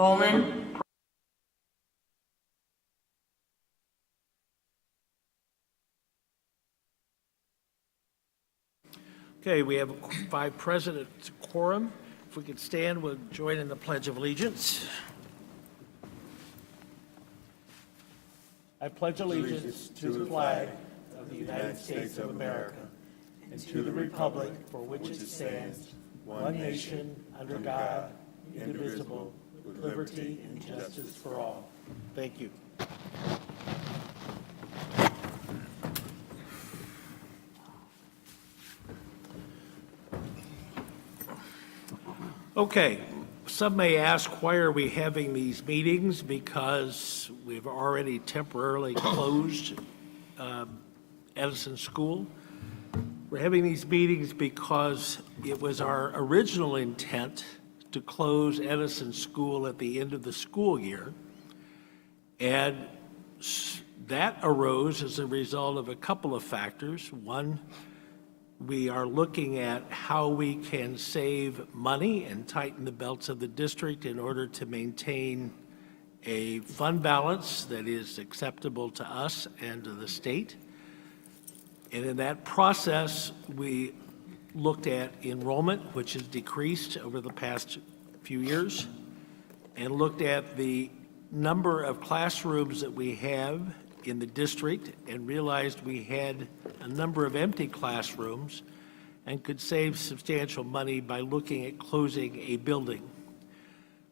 Bowman. Okay, we have 5 present at quorum. If we could stand, we'll join in the Pledge of Allegiance. I pledge allegiance to the flag of the United States of America and to the republic for which it stands, one nation, under God, indivisible, with liberty and justice for all. Thank you. Okay, some may ask, why are we having these meetings? Because we've already temporarily closed Edison School. We're having these meetings because it was our original intent to close Edison School at the end of the school year. And that arose as a result of a couple of factors. One, we are looking at how we can save money and tighten the belts of the district in order to maintain a fund balance that is acceptable to us and to the state. And in that process, we looked at enrollment, which has decreased over the past few years, and looked at the number of classrooms that we have in the district and realized we had a number of empty classrooms and could save substantial money by looking at closing a building.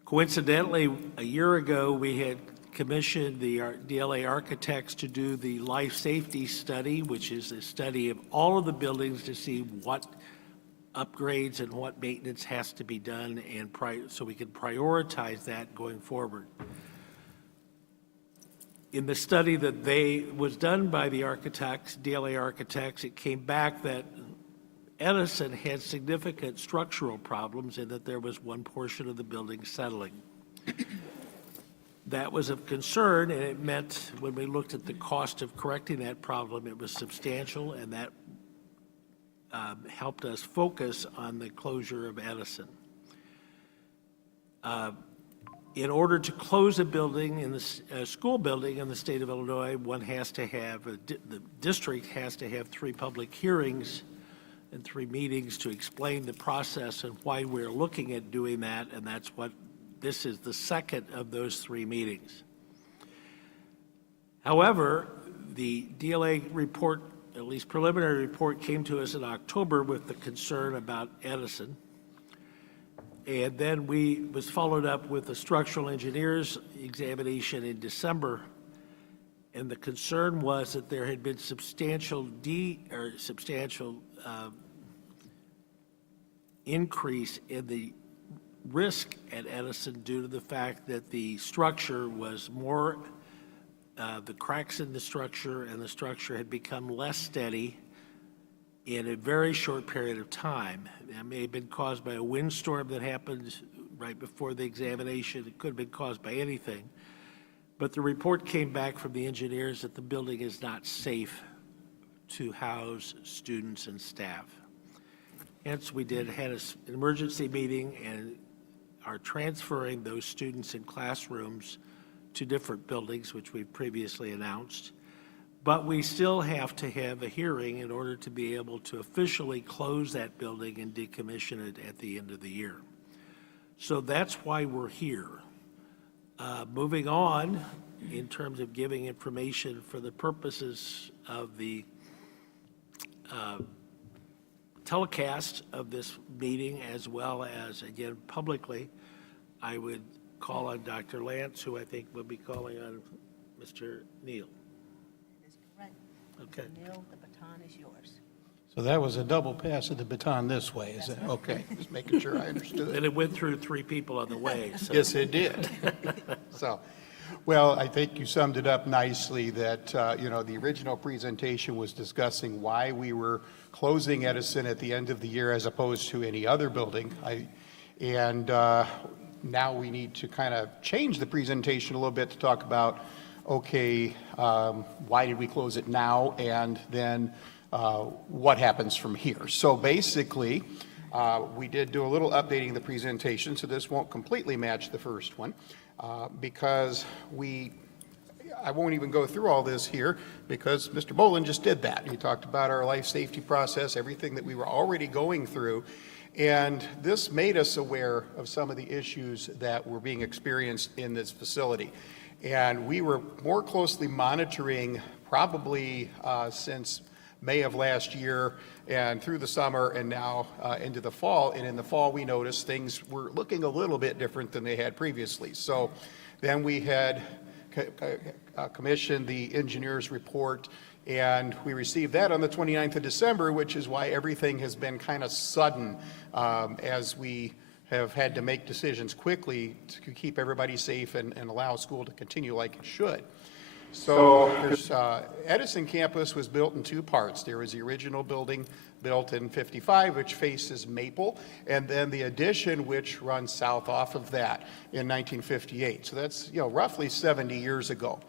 Coincidentally, a year ago, we had commissioned the DLA architects to do the life safety study, which is a study of all of the buildings to see what upgrades and what maintenance has to be done, and so we can prioritize that going forward. In the study that was done by the architects, DLA architects, it came back that Edison had significant structural problems and that there was one portion of the building settling. That was of concern, and it meant when we looked at the cost of correcting that problem, it was substantial, and that helped us focus on the closure of Edison. In order to close a building in the school building in the state of Illinois, one has to have, the district has to have 3 public hearings and 3 meetings to explain the process and why we're looking at doing that, and that's what, this is the second of those 3 meetings. However, the DLA report, at least preliminary report, came to us in October with the concern about Edison. And then was followed up with a structural engineer's examination in December, and the concern was that there had been substantial increase in the risk at Edison due to the fact that the structure was more, the cracks in the structure and the structure had become less steady in a very short period of time. That may have been caused by a windstorm that happened right before the examination. It could have been caused by anything. But the report came back from the engineers that the building is not safe to house students and staff. Hence, we had an emergency meeting and are transferring those students in classrooms to different buildings, which we've previously announced. But we still have to have a hearing in order to be able to officially close that building and decommission it at the end of the year. So that's why we're here. Moving on, in terms of giving information for the purposes of the telecast of this meeting, as well as, again, publicly, I would call on Dr. Lance, who I think will be calling on Mr. Neal. Okay. Neil, the baton is yours. So that was a double pass of the baton this way, is it? Okay, just making sure I understood. And it went through 3 people on the way. So. Yes, it did. So, well, I think you summed it up nicely that, the original presentation was discussing why we were closing Edison at the end of the year as opposed to any other building. Now we need to kind of change the presentation a little bit to talk about, okay, why did we close it now, and then what happens from here. So basically, We did do a little updating the presentation, so this won't completely match the first one, because I won't even go through all this here because Mr. Boland just did that. He talked about our life safety process, everything that we were already going through, and this made us aware of some of the issues that were being experienced in this facility. And we were more closely monitoring probably since May of last year and through the summer and now into the fall. And in the fall, we noticed things were looking a little bit different than they had previously. So then we had commissioned the engineer's report, and we received that on the 29th of December, which is why everything has been kind of sudden as we have had to make decisions quickly to keep everybody safe and allow school to continue like it should. So Edison campus was built in two parts. There was the original building built in 55, which faces Maple, and then the addition, which runs south off of that in 1958. So that's, roughly 70 years ago.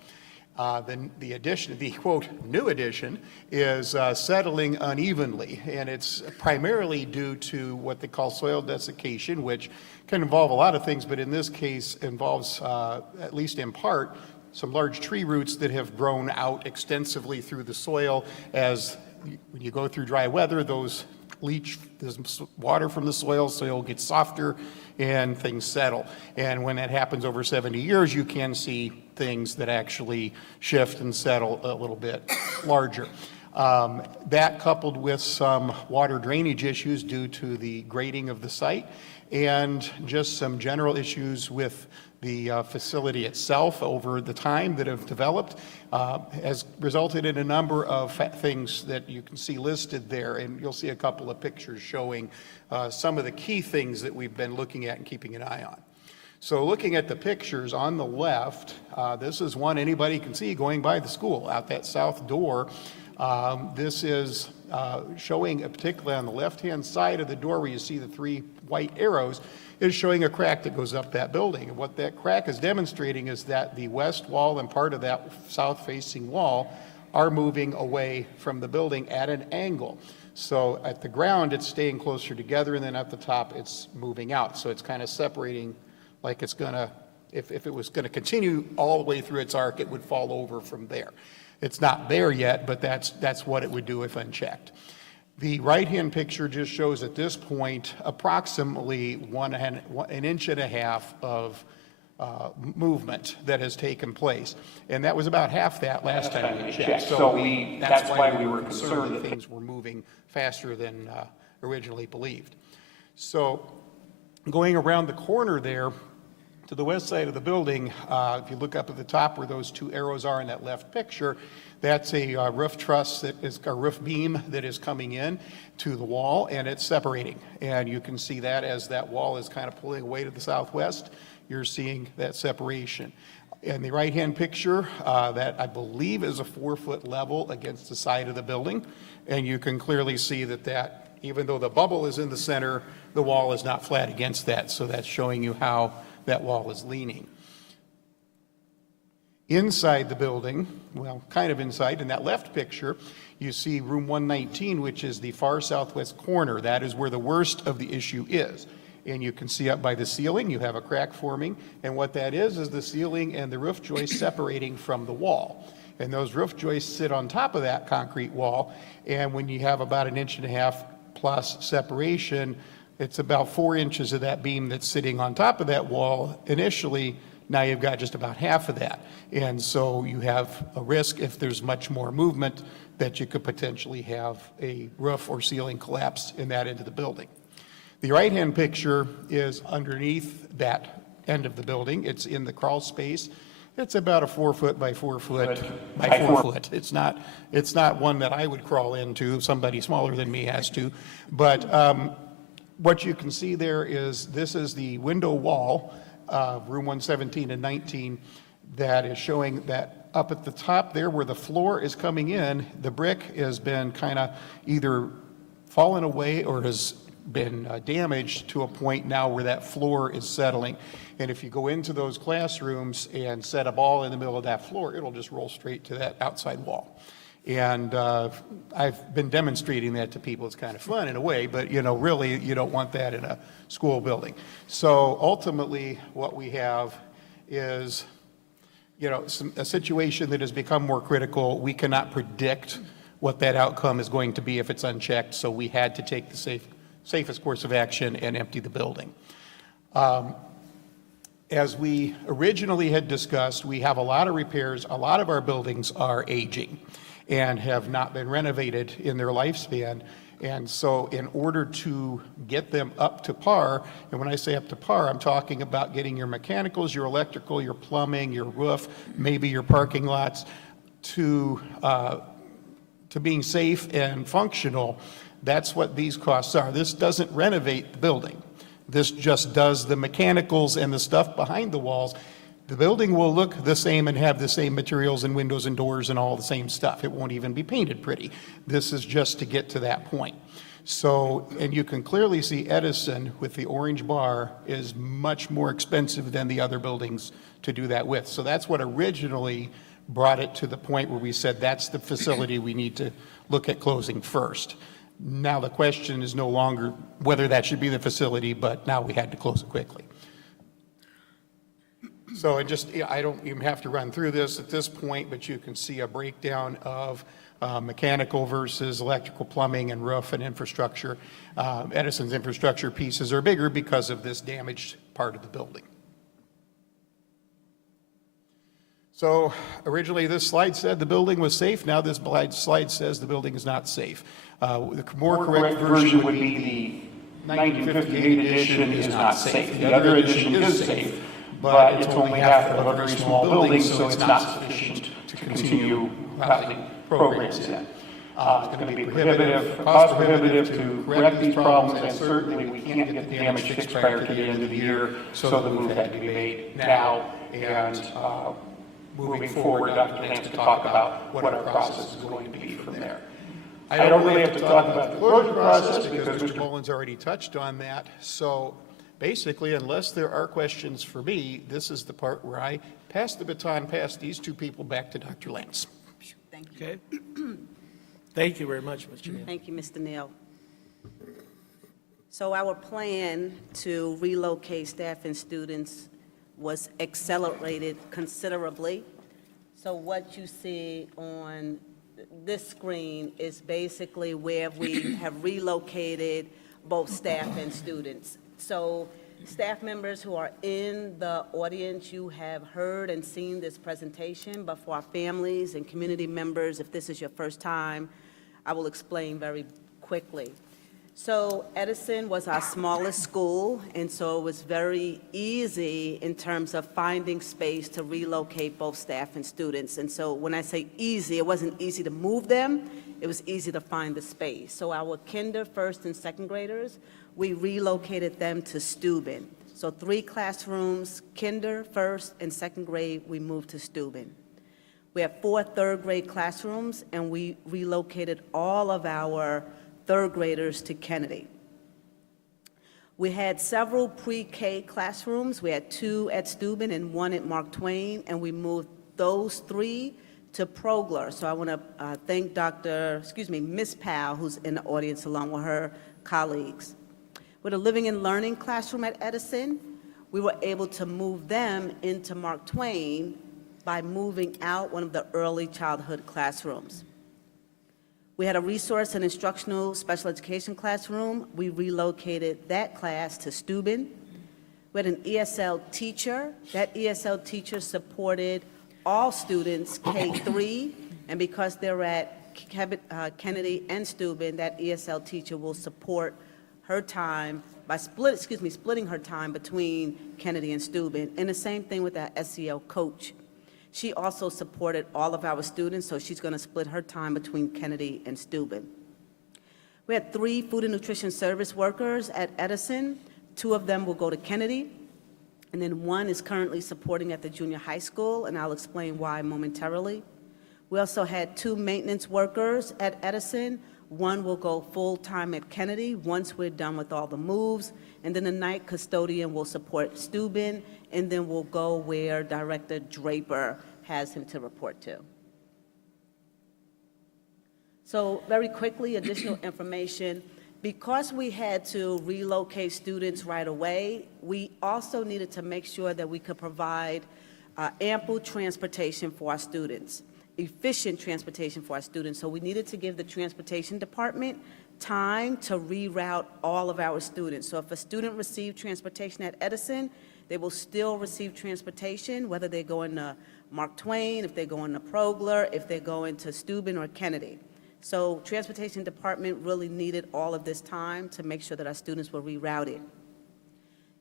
Then the addition, the quote, new addition, is settling unevenly, and it's primarily due to what they call soil desiccation, which can involve a lot of things, but in this case involves, at least in part, some large tree roots that have grown out extensively through the soil. As when you go through dry weather, those leach the water from the soil gets softer and things settle. And when that happens over 70 years, you can see things that actually shift and settle a little bit larger. That coupled with some water drainage issues due to the grading of the site and just some general issues with the facility itself over the time that have developed has resulted in a number of things that you can see listed there, and you'll see a couple of pictures showing some of the key things that we've been looking at and keeping an eye on. So looking at the pictures on the left, this is one anybody can see going by the school out that south door. This is showing, particularly on the left-hand side of the door where you see the three white arrows, is showing a crack that goes up that building. And what that crack is demonstrating is that the west wall and part of that south-facing wall are moving away from the building at an angle. So at the ground, it's staying closer together, and then at the top, it's moving out. So it's kind of separating like it's gonna, if it was gonna continue all the way through its arc, it would fall over from there. It's not there yet, but that's what it would do if unchecked. The right-hand picture just shows at this point approximately an inch and a half of movement that has taken place. And that was about half that last time we checked. So that's why we were concerned that things were moving faster than originally believed. So going around the corner there to the west side of the building, if you look up at the top where those two arrows are in that left picture, that's a roof truss, that is a roof beam that is coming in to the wall, and it's separating. And you can see that as that wall is kind of pulling away to the southwest, you're seeing that separation. In the right-hand picture, that I believe is a 4-foot level against the side of the building, and you can clearly see that even though the bubble is in the center, the wall is not flat against that, so that's showing you how that wall is leaning. Inside the building, well, kind of inside, in that left picture, you see room 119, which is the far southwest corner. That is where the worst of the issue is. And you can see up by the ceiling, you have a crack forming, and what that is the ceiling and the roof joist separating from the wall. And those roof joists sit on top of that concrete wall, and when you have about 1.5 inches plus separation, it's about 4 inches of that beam that's sitting on top of that wall initially. Now you've got just about half of that. And so you have a risk, if there's much more movement, that you could potentially have a roof or ceiling collapse in that end of the building. The right-hand picture is underneath that end of the building. It's in the crawl space. It's about a 4-foot by 4-foot by 4 foot. It's not one that I would crawl into. Somebody smaller than me has to. But what you can see there is this is the window wall, room 117 and 19, that is showing that up at the top there where the floor is coming in, the brick has been kind of either fallen away or has been damaged to a point now where that floor is settling. And if you go into those classrooms and set a ball in the middle of that floor, it'll just roll straight to that outside wall. And I've been demonstrating that to people. It's kind of fun in a way, but, really, you don't want that in a school building. So ultimately, what we have is, a situation that has become more critical. We cannot predict what that outcome is going to be if it's unchecked, so we had to take the safest course of action and empty the building. As we originally had discussed, we have a lot of repairs. A lot of our buildings are aging and have not been renovated in their lifespan. And so in order to get them up to par, and when I say up to par, I'm talking about getting your mechanicals, your electrical, your plumbing, your roof, maybe your parking lots to being safe and functional. That's what these costs are. This doesn't renovate the building. This just does the mechanicals and the stuff behind the walls. The building will look the same and have the same materials and windows and doors and all the same stuff. It won't even be painted pretty. This is just to get to that point. So, and you can clearly see Edison with the orange bar is much more expensive than the other buildings to do that with. So that's what originally brought it to the point where we said that's the facility we need to look at closing first. Now the question is no longer whether that should be the facility, but now we had to close it quickly. So I don't even have to run through this at this point, but you can see a breakdown of mechanical versus electrical, plumbing, and roof and infrastructure. Edison's infrastructure pieces are bigger because of this damaged part of the building. So originally this slide said the building was safe. Now this slide says the building is not safe. The more correct version would be the 1958 edition is not safe. The other edition is safe, but it's only half of a very small building, so it's not sufficient to continue housing programs in. It's going to be prohibitive, cost prohibitive to correct these problems, and certainly we can't get the damage fixed prior to the end of the year, so the move had to be made now. And moving forward, Dr. Lance can talk about what our process is going to be from there. I don't really have to talk about the closure process because Mr. Mullins already touched on that. So basically, unless there are questions for me, this is the part where I pass the baton past these two people back to Dr. Lance. Thank you. Okay. Thank you very much, Mr. Neal. Thank you, Mr. Neal. So our plan to relocate staff and students was accelerated considerably. So what you see on this screen is basically where we have relocated both staff and students. So staff members who are in the audience, you have heard and seen this presentation, but for our families and community members, if this is your first time, I will explain very quickly. So Edison was our smallest school, and so it was very easy in terms of finding space to relocate both staff and students. And so when I say easy, it wasn't easy to move them, it was easy to find the space. So our kinder, first, and second graders, we relocated them to Steuben. So 3 classrooms, kinder, first, and second grade, we moved to Steuben. We have 4 third grade classrooms, and we relocated all of our third graders to Kennedy. We had several pre-K classrooms. We had 2 at Steuben and 1 at Mark Twain, and we moved those 3 to Progler. So I want to thank Ms. Powell, who's in the audience along with her colleagues. With a living and learning classroom at Edison, we were able to move them into Mark Twain by moving out one of the early childhood classrooms. We had a resource and instructional special education classroom. We relocated that class to Steuben. We had an ESL teacher. That ESL teacher supported all students K-3, and because they're at Kennedy and Steuben, that ESL teacher will support her time by splitting her time between Kennedy and Steuben. And the same thing with that SEL coach. She also supported all of our students, so she's going to split her time between Kennedy and Steuben. We had 3 food and nutrition service workers at Edison. 2 of them will go to Kennedy, and then 1 is currently supporting at the junior high school, and I'll explain why momentarily. We also had 2 maintenance workers at Edison. 1 will go full-time at Kennedy once we're done with all the moves, and then the night custodian will support Steuben, and then we'll go where Director Draper has him to report to. So very quickly, additional information. Because we had to relocate students right away, we also needed to make sure that we could provide ample transportation for our students, efficient transportation for our students. So we needed to give the transportation department time to reroute all of our students. So if a student received transportation at Edison, they will still receive transportation, whether they're going to Mark Twain, if they're going to Progler, if they're going to Steuben or Kennedy. So transportation department really needed all of this time to make sure that our students were rerouted.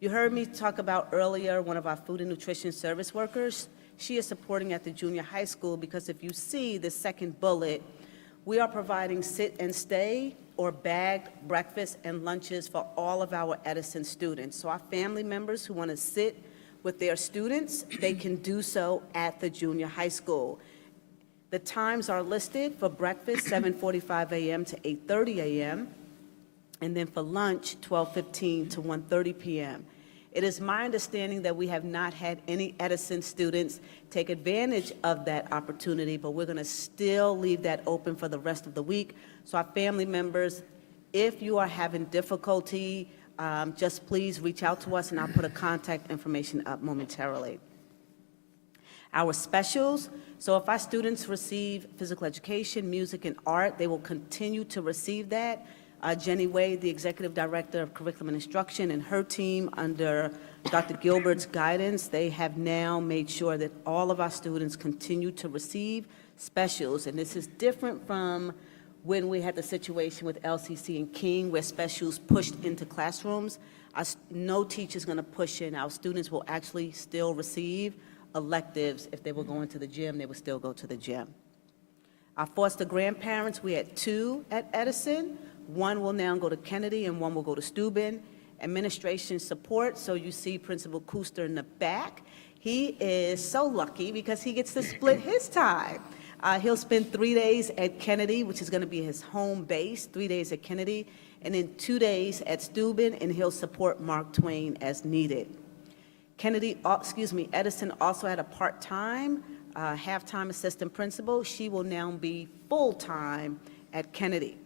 You heard me talk about earlier one of our food and nutrition service workers. She is supporting at the junior high school because if you see the second bullet, we are providing sit and stay or bagged breakfast and lunches for all of our Edison students. So our family members who want to sit with their students, they can do so at the junior high school. The times are listed for breakfast, 7:45 a.m. to 8:30 a.m., and then for lunch, 12:15 to 1:30 p.m. It is my understanding that we have not had any Edison students take advantage of that opportunity, but we're going to still leave that open for the rest of the week. So our family members, if you are having difficulty, just please reach out to us, and I'll put a contact information up momentarily. Our specials, so if our students receive physical education, music, and art, they will continue to receive that. Jenny Wade, the Executive Director of Curriculum and Instruction, and her team under Dr. Gilbert's guidance, they have now made sure that all of our students continue to receive specials. And this is different from when we had the situation with LCC and King, where specials pushed into classrooms. No teacher's going to push in. Our students will actually still receive electives. If they were going to the gym, they would still go to the gym. Our foster grandparents, we had 2 at Edison. 1 will now go to Kennedy and 1 will go to Steuben. Administration support, so you see Principal Kuster in the back. He is so lucky because he gets to split his time. He'll spend 3 days at Kennedy, which is going to be his home base, 3 days at Kennedy, and then 2 days at Steuben, and he'll support Mark Twain as needed. Edison also had a part-time, half-time assistant principal. She will now be full-time at Kennedy.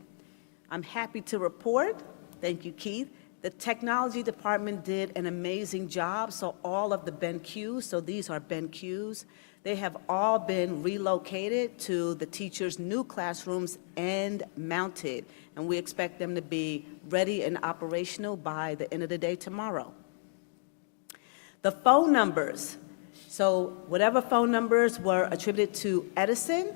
I'm happy to report, thank you, Keith, the technology department did an amazing job. So all of the BenQs, so these are BenQs, they have all been relocated to the teachers' new classrooms and mounted. And we expect them to be ready and operational by the end of the day tomorrow. The phone numbers, so whatever phone numbers were attributed to Edison,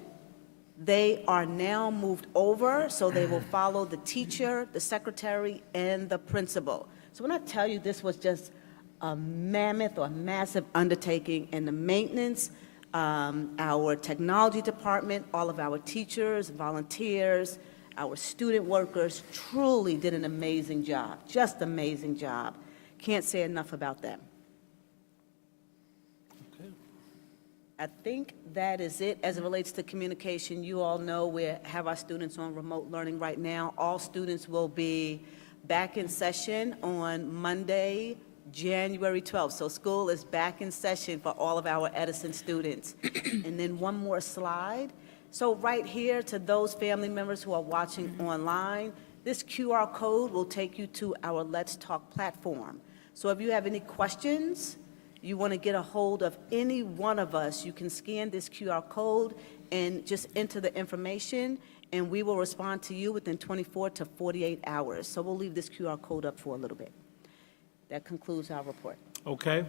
they are now moved over, so they will follow the teacher, the secretary, and the principal. So when I tell you this was just a mammoth or massive undertaking, and the maintenance, our technology department, all of our teachers, volunteers, our student workers truly did an amazing job, just amazing job. Can't say enough about them. I think that is it as it relates to communication. You all know we have our students on remote learning right now. All students will be back in session on Monday, January 12th. So school is back in session for all of our Edison students. And then one more slide. So right here, to those family members who are watching online, this QR code will take you to our Let's Talk platform. So if you have any questions, you want to get a hold of any one of us, you can scan this QR code and just enter the information, and we will respond to you within 24 to 48 hours. So we'll leave this QR code up for a little bit. That concludes our report. Okay.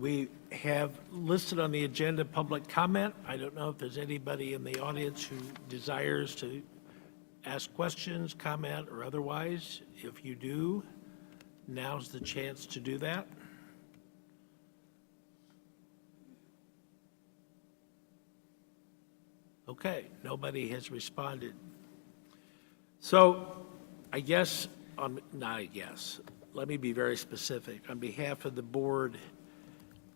We have listed on the agenda public comment. I don't know if there's anybody in the audience who desires to ask questions, comment, or otherwise. If you do, now's the chance to do that. Okay, nobody has responded. So I guess, let me be very specific. On behalf of the board,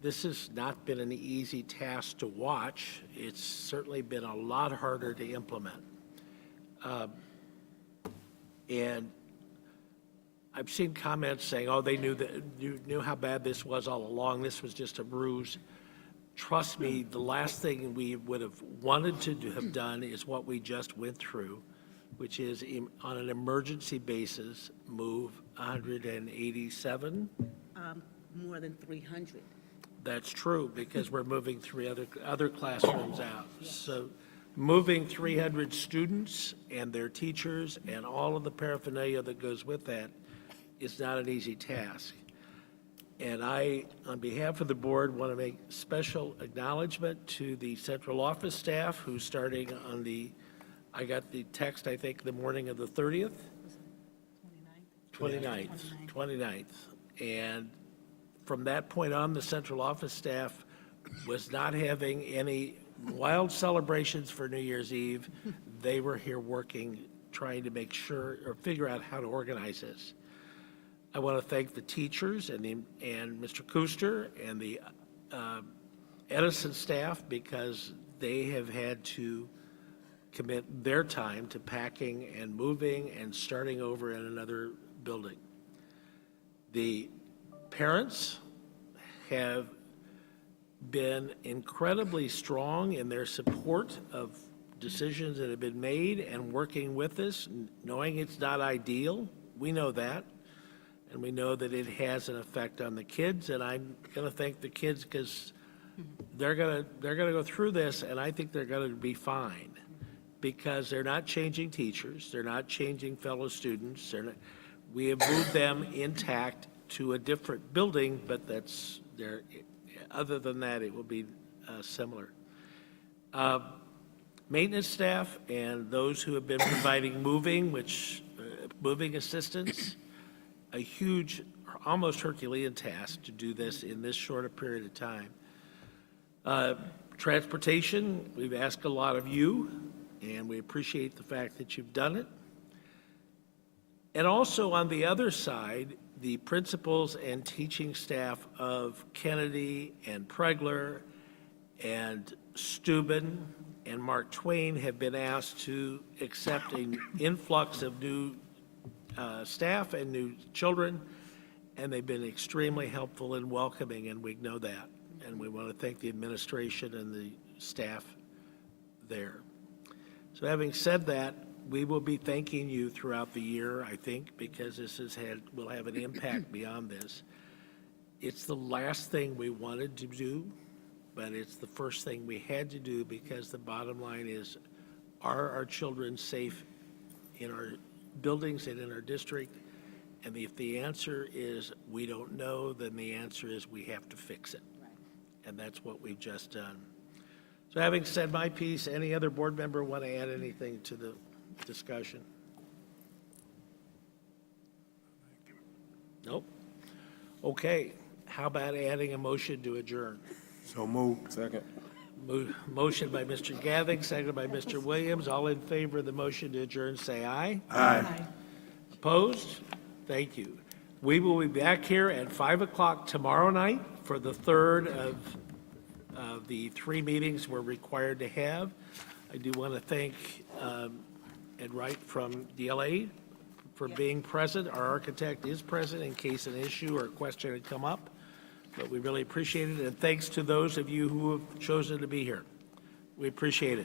this has not been an easy task to watch. It's certainly been a lot harder to implement. And I've seen comments saying, oh, they knew how bad this was all along. This was just a ruse. Trust me, the last thing we would have wanted to have done is what we just went through. which is on an emergency basis, move 187. More than 300. That's true, because we're moving three other classrooms out. So moving 300 students and their teachers and all of the paraphernalia that goes with that is not an easy task. And I, on behalf of the board, want to make special acknowledgement to the central office staff who's starting on I got the text, I think, the morning of the 30th? 29th. And from that point on, the central office staff was not having any wild celebrations for New Year's Eve. They were here working, trying to make sure, or figure out how to organize this. I want to thank the teachers and Mr. Kuster and the Edison staff, because they have had to commit their time to packing and moving and starting over in another building. The parents have been incredibly strong in their support of decisions that have been made and working with us, knowing it's not ideal. We know that. And we know that it has an effect on the kids, and I'm going to thank the kids because they're going to go through this, and I think they're going to be fine, because they're not changing teachers, they're not changing fellow students. We have moved them intact to a different building, but other than that, it will be similar. Maintenance staff and those who have been providing moving assistance, a huge, almost Herculean task to do this in this short a period of time. Transportation, we've asked a lot of you, and we appreciate the fact that you've done it. And also on the other side, the principals and teaching staff of Kennedy and Pregler and Steuben and Mark Twain have been asked to accept an influx of new staff and new children, and they've been extremely helpful and welcoming, and we know that. And we want to thank the administration and the staff there. So having said that, we will be thanking you throughout the year, I think, because this will have an impact beyond this. It's the last thing we wanted to do, but it's the first thing we had to do, because the bottom line is, are our children safe in our buildings and in our district? And if the answer is we don't know, then the answer is we have to fix it. And that's what we've just done. So having said my piece, any other board member want to add anything to the discussion? Nope. Okay, how about adding a motion to adjourn? So moved. Second. Motion by Mr. Gathing, seconded by Mr. Williams. All in favor of the motion to adjourn, say aye. Aye. Opposed? Thank you. We will be back here at 5 o'clock tomorrow night for the third of the 3 meetings we're required to have. I do want to thank Ed Wright from DLA for being present. Our architect is present in case an issue or a question had come up, but we really appreciate it. And thanks to those of you who have chosen to be here. We appreciate it.